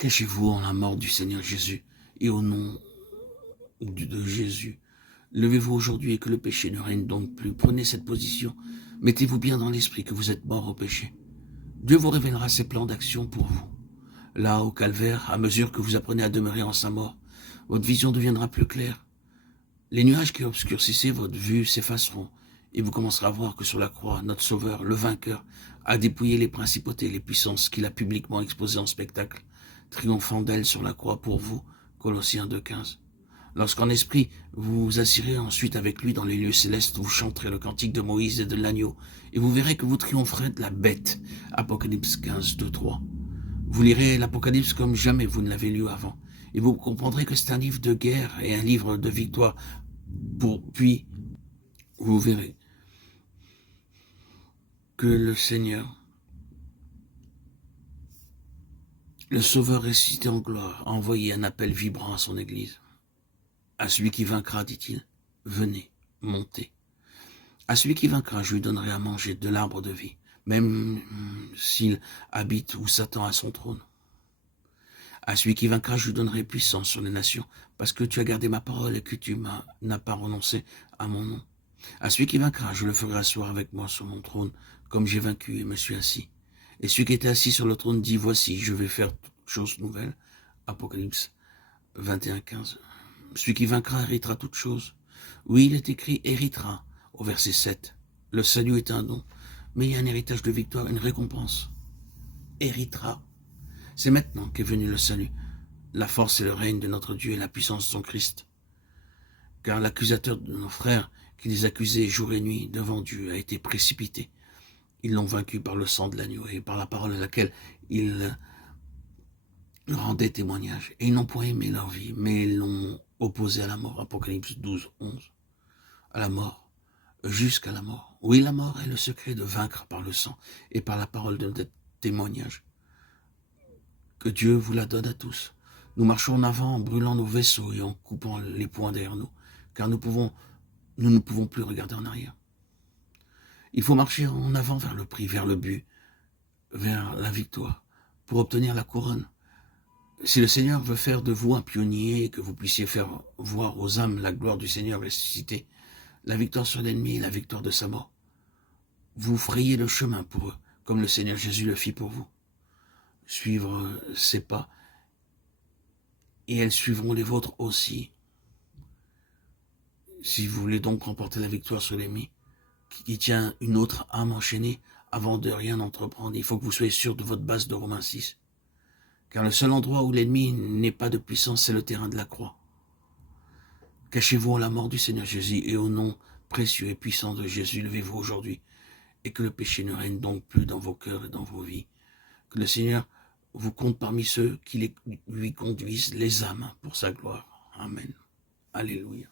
Cachez-vous en la mort du Seigneur Jésus et au nom de Jésus. Levez-vous aujourd'hui et que le péché ne règne donc plus. Prenez cette position. Mettez-vous bien dans l'esprit que vous êtes mort au péché. Dieu vous révélera ses plans d'action pour vous. Là, au calvaire, à mesure que vous apprenez à demeurer en sa mort, votre vision deviendra plus claire. Les nuages qui obscurcissaient votre vue s'effaceront et vous commencerez à voir que sur la croix, notre Sauveur, le vainqueur, a dépouillé les principautés et les puissances qu'il a publiquement exposées en spectacle, triomphant d'elles sur la croix pour vous. Colossiens 2,15. Lorsqu'en esprit, vous vous assirez ensuite avec lui dans les lieux célestes, vous chanterez le cantique de Moïse et de l'agneau, et vous verrez que vous triompherez de la bête. Apocalypse 15, 2, 3. Vous lirez l'Apocalypse comme jamais vous ne l'avez lu avant, et vous comprendrez que c'est un livre de guerre et un livre de victoire. Puis, vous verrez que le Seigneur, le Sauveur ressuscité en gloire, a envoyé un appel vibrant à son Église. À celui qui vaincra, dit-il, venez, montez. À celui qui vaincra, je lui donnerai à manger de l'arbre de vie, même s'il habite où Satan a son trône. À celui qui vaincra, je lui donnerai puissance sur les nations, parce que tu as gardé ma parole et que tu n'as pas renoncé à mon nom. À celui qui vaincra, je le ferai asseoir avec moi sur mon trône, comme j'ai vaincu et me suis assis. Et celui qui était assis sur le trône dit, voici, je vais faire toute chose nouvelle. Apocalypse 21, 15. Celui qui vaincra héritera toute chose. Oui, il est écrit, héritera, au verset 7. Le salut est un don, mais il y a un héritage de victoire, une récompense. Héritera. C'est maintenant qu'est venu le salut, la force et le règne de notre Dieu et la puissance de son Christ. Car l'accusateur de nos frères, qui les accusait jour et nuit devant Dieu, a été précipité. Ils l'ont vaincu par le sang de l'agneau et par la parole à laquelle ils rendaient témoignage. Et ils n'ont point aimé leur vie, mais ils l'ont opposé à la mort. Apocalypse 12, 11. À la mort, jusqu'à la mort. Oui, la mort est le secret de vaincre par le sang et par la parole de notre témoignage. Que Dieu vous la donne à tous. Nous marchons en avant en brûlant nos vaisseaux et en coupant les poings derrière nous, car nous ne pouvons plus regarder en arrière. Il faut marcher en avant vers le prix, vers le but, vers la victoire, pour obtenir la couronne. Si le Seigneur veut faire de vous un pionnier et que vous puissiez faire voir aux âmes la gloire du Seigneur ressuscité, la victoire sur l'ennemi et la victoire de sa mort, vous frayez le chemin pour eux, comme le Seigneur Jésus le fit pour vous. Suivre ses pas, et elles suivront les vôtres aussi. Si vous voulez donc remporter la victoire sur l'ennemi, qui tient une autre âme enchaînée, avant de rien entreprendre, il faut que vous soyez sûr de votre base de Romains 6. Car le seul endroit où l'ennemi n'est pas de puissance, c'est le terrain de la croix. Cachez-vous en la mort du Seigneur Jésus, et au nom précieux et puissant de Jésus, levez-vous aujourd'hui, et que le péché ne règne donc plus dans vos cœurs et dans vos vies. Que le Seigneur vous compte parmi ceux qui lui conduisent les âmes pour sa gloire. Amen. Alléluia.